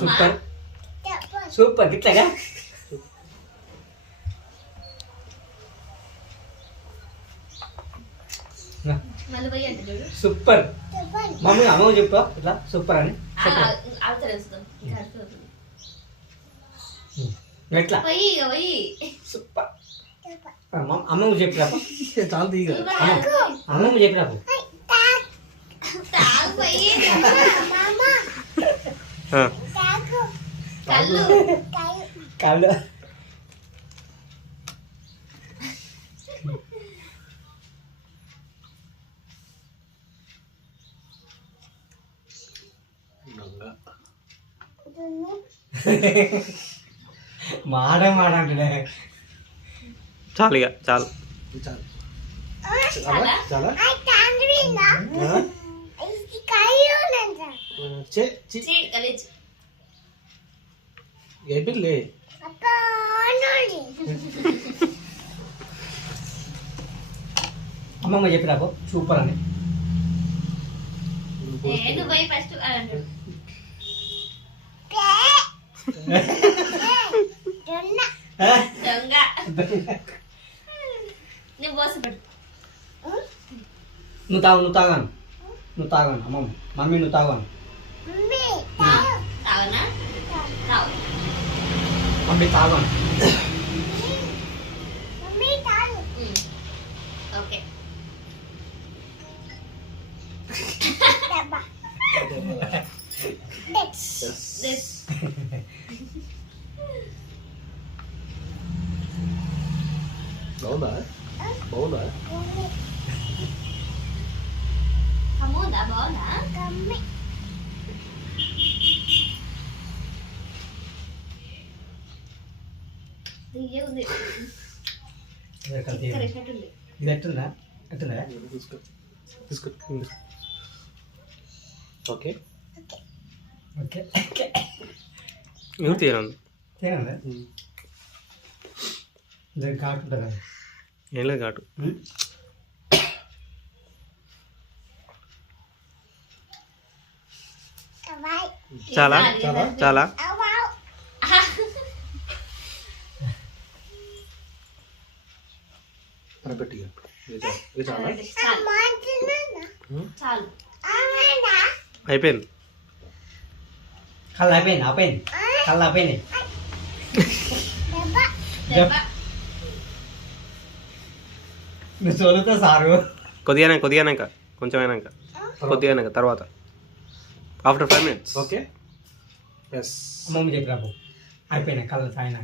super super గిట్లాగా super mummy అమ్మ చెప్పా ఇట్లా సూపర్ అని ఎట్లా సూపర్ అమ్మకు చెప్పిరా చాలా తీగ అమ్మకు చెప్పిరా కళ్ళు మాట మాట అంటే చాలు ఇక చాలు చాలా అయిపోయిందిలే అమ్మమ్మ చెప్పిరా సూపర్ అని ఫస్ట్ నువ్వు తాగాను అమ్మమ్మ మమ్మీ నువ్వు తాగాను మమ్మీ తాగాను ఓకే బాగుందా బాగుందా బాగుందా ఇది ఎట్టుందా తీసుకో ఓకే ఓకే ఏమి తీయను తినండి దానికి కాకుంటుందా ఏం లేదు ఘాటు చాలా చాలా పెట్టిగా చాలు అయిపోయింది కళ్ళు అయిపోయింది కళ్ళు అయిపోయినాయి నువ్వు చదువుతా సారు కొద్దిగానాక కొంచెం అయినాక తర్వాత after 5 minutes okay yes mummy చెప్పిరా అయిపోయినాయి కళ్ళు సాయినా